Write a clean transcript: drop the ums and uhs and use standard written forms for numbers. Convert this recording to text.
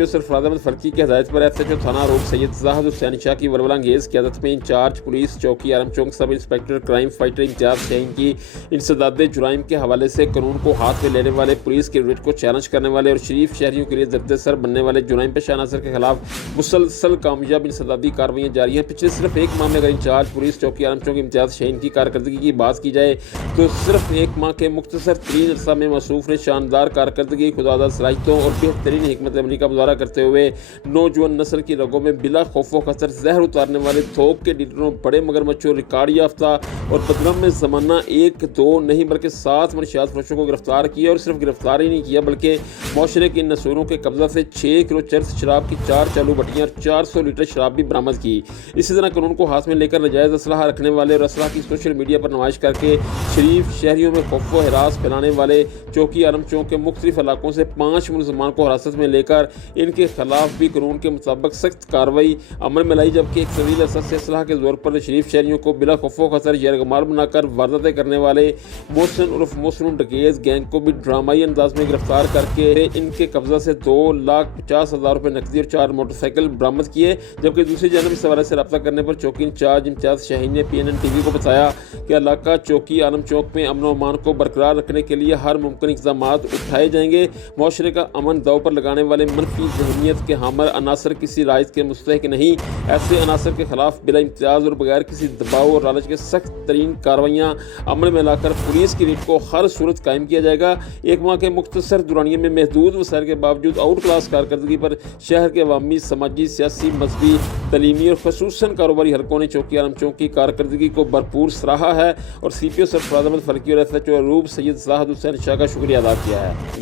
CPO Sarfaraz Ahmad फरकी की हदायत पर SHO थाना रूप सैयद ज़ाहिद हुसैन शाह की वरवला अंगेज़ क़यादत में इंचार्ज पुलिस चौकी आलम चौक सब इंस्पेक्टर क्राइम फाइटर इम्तियाज़ शाहीन की इंसदादे जुराइम के हवाले से कानून को हाथ में लेने वाले, पुलिस के रेट को चैलेंज करने वाले और शरीफ शहरियों के लिए जद्द सर बनने वाले जुराइम पेशा अनासर के खिलाफ मुसलसल कामयाब इंसदादी कार्रवाइयाँ जारी हैं। पिछले सिर्फ एक माह में अगर इंचार्ज पुलिस चौकी आलम चौक इम्तियाज़ शाहीन की कारकर्दगी की बात की जाए तो सिर्फ एक माह के मुख्तसर तरीन अरसा में मसूफ ने शानदार कारकर्दगी, खुदादा सलाहियतों और बेहतरीन हिकमत अमली का मुजाहरा करते हुए नौजवान नस्ल की रगों में बिला खौफो खतर जहर उतारने वाले थोक के डीलरों, बड़े मगरमच्छों, रिकॉर्ड याफ्ता और बदनाम में ज़माना 1 2 नहीं बल्कि 7 मनशियात फरोशों को गिरफ्तार किया और सिर्फ गिरफ्तार ही नहीं किया बल्कि माशरे के इन नसूरों के कब्जा से 6 किलो चर्स शराब की 4 चालू भट्टियाँ और 400 लीटर शराब भी बरामद की। इसी तरह कानून को हाथ में लेकर नाजायज़ असलहा रखने वाले और असलहा की सोशल मीडिया पर नुमाइश करके शरीफ शहरियों में खौफ व हिरास फैलाने वाले चौकी आलम चौक के मुख्तलिफ इलाकों से 5 मुलजमान को हिरासत में लेकर इनके खिलाफ भी कानून के मुताबिक सख्त कार्रवाई अमल में लाई, जबकि एक तवील अरसा से असलहा के जोर पर शरीफ शहरियों को बिला खौफो खतर यरगमाल बनाकर वारदातें करने वाले मोहसिन उर्फ मोहसिन डकैत गैंग को भी ड्रामाई अंदाज में गिरफ्तार करके इनके कब्जा से 2,50,000 रुपये नकदी और 4 मोटरसाइकिल बरामद किए। जबकि दूसरी जानब इस हवाले से रब्ता करने पर चौकी इंचार्ज इम्तियाज़ शाहीन ने PNN TV को बताया कि इलाका चौकी आलम चौक में अमन व अमान को बरकरार रखने के लिए हर मुमकिन इक़दाम उठाए जाएंगे। माशरे का अमन दाव पर लगाने वाले मनफी ज़हनीत के हामिल अनासर किसी राइज के मुस्तहिक नहीं, ऐसे अनासर के खिलाफ बिला इम्तियाज़ और बगैर किसी दबाव और लालच के सख्त तरीन कार्रवाइयाँ अमल में लाकर पुलिस की रीट को हर सूरत कायम किया जाएगा। एक माह के मुख्तसर दुरानिये में महदूद वसाइल के बावजूद आउट क्लास कारकर्दगी पर शहर के अवामी, समाजी, सियासी, मजहबी, तलीमी और खसूसन कारोबारी हलकों ने चौकी आलम चौक की कारकर्दगी को भरपूर सराहा है और CPO सरफराज अहमद फरकी और SHO रूप सैयद ज़ाहिद हुसैन शाह का शुक्रिया अदा किया है।